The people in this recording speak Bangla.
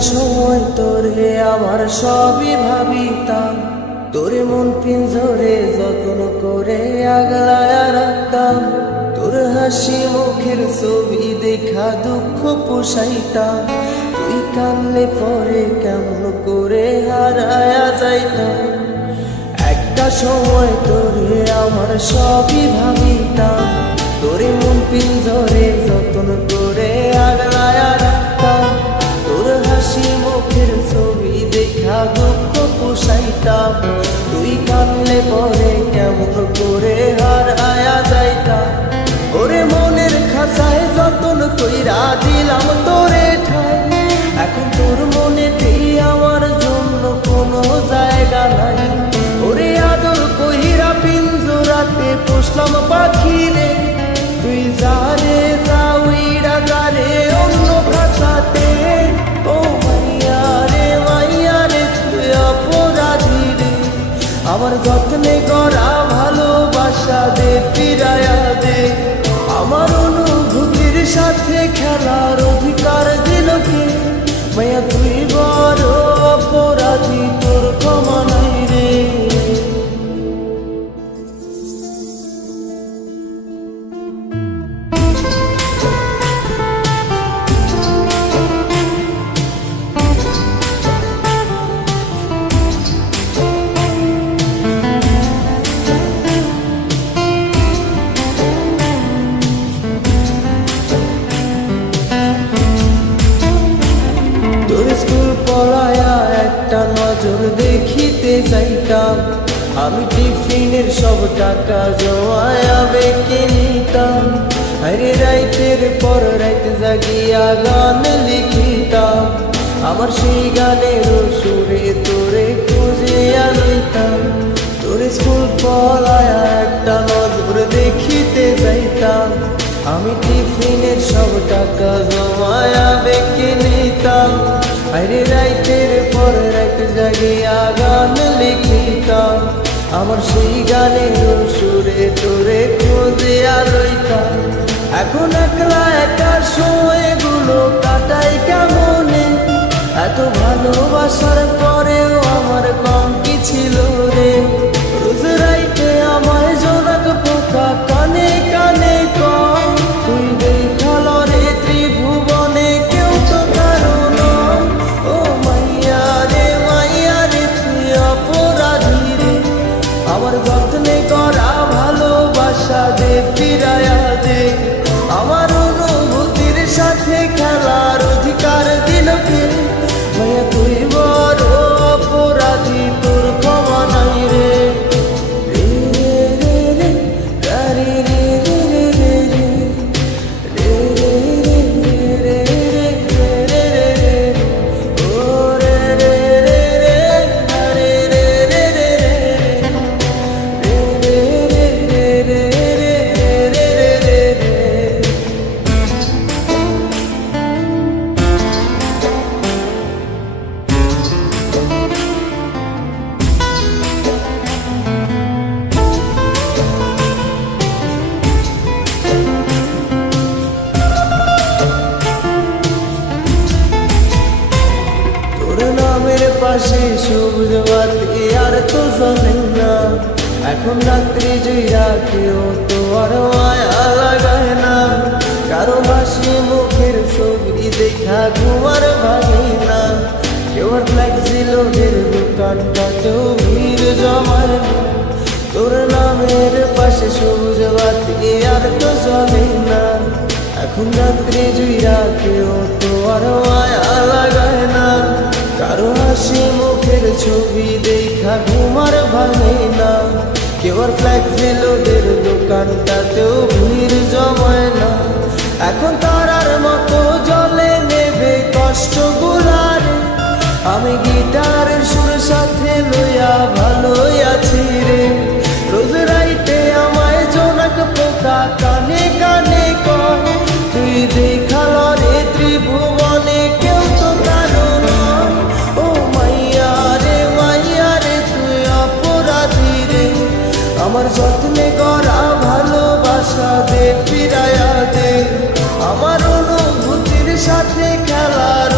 সময় তোরে আমার সবই ভাবিতাম, তোরে মন পিঞ্জরে যত্ন করে আগলায়া রাখতাম। তোর হাসি মুখের ছবি দেখা দুঃখ পোষাইতাম, তুই কানলে পরে কেমন করে হারায়া যাইতাম। একটা সময় তোরে আমার সবই ভাবিতাম, তোরে মন পিঞ্জরে যত্ন করে আগলায়া রাখতাম। তোর হাসি মুখের ছবি দেখা দুঃখ পোষাইতাম, তুই কানলে পরে কেমন করে হারায়া যাইতাম। ওরে মনের খাঁচায় যতন কইরা দিলাম তোরে ঠাই, এখন তোর মনেতেই আমার জন্য কোনো জায়গা নাই। ওরে আদর কইরা পিঞ্জরাতে পুষলাম পাখি রে, তুই যারে যাওইরা যারে অন্য খাঁচাতে। ও মাইয়া রে তুই অপরাধী রে, আমার যত্নে করা ভালোবাসা দে ফিরায়া দে। আমার অনুভূতির সাথে খেলার অধিকার দিল কে? মায়া তুই বড় অপরাধী, তোর ক্ষমা নাই রে। তোর স্কুল পড়ায়া একটা নজর দেখিতে যাইতাম, আমি টিফিনের সব টাকা জমায়া বেঁকে নিতাম। আরে রাইতের পর রাইত জাগিয়া গান লিখিতাম, আমার সেই গানের সুরে তোরে খুঁজিয়া লইতাম। তোর স্কুল পড়ায়া একটা নজর দেখিতে যাইতাম, আমি টিফিনের সব টাকা জমায়া বেঁকে নিতাম। আরে রাইতের পর রাইত জাগিয়া গান লিখিতাম, আমার সেই গানের সুরে তোরে খুঁজিয়া লইতাম। এখন একলা একা সময়গুলো কাটাই কেমনে, এত ভালোবাসার পরেও আমার কম কি ছিল রে। রোজ রাইতে আমায় জোনাক পোকা কানে কানে কম, তুই দেখাল রে ত্রিভুবনে কেউ তো কারো নয়। ও মাইয়া রে তুই অপরাধী রে, আমার যত্নে করা ভালোবাসা দে ফিরায়া দে। আমার অনুভূতির সাথে খেলার অধিকার দিল কে? মায়া তুই বড় অপরাধী, তোর ক্ষমা নাই রে। রে রে রে গারি রে রে রে রে রে রে রে রে রে রে ও রে রে রে রে গারি রে রে রে রে রে রে রে রে রে রে। তোর নামের পাশে সবুজ বাতি আর তো জ্বলে না, এখন রাত্রি জুইরা কেউ তো আর মায়া লাগায় না। কারো হাসি মুখের ছবি দেখা ঘুমার ভাঙে না, কেউ আর ফ্লেক্সি লোকের দোকানটাতেও ভিড় জমায় না। তোর নামের পাশে সবুজ বাতি আর তো জ্বলে না, এখন রাত্রি জুইরা কেউ তো আর মায়া লাগায় না। কারো হাসি মুখের ছবি দেখা ঘুমার ভাঙে না, কেউ আর ফ্লেক্সি লোডের দোকানটাতেও ভিড় জমায় না। এখন তারার মতো জলে নেবে কষ্ট গুলারে, আমি গিটারের সুর সাথে লইয়া ভালোই আছি রে। রোজ রাইতে আমায় জোনাক পোকা কানে কানে কয়, তুই দেখাল রে ত্রিভুবনে কেউ তো কারো নয়। ও মাইয়া রে তুই অপরাধী রে, আমার যত্নে করা ভালোবাসা দে ফিরায়া দে। আমার অনুভূতির সাথে খেলার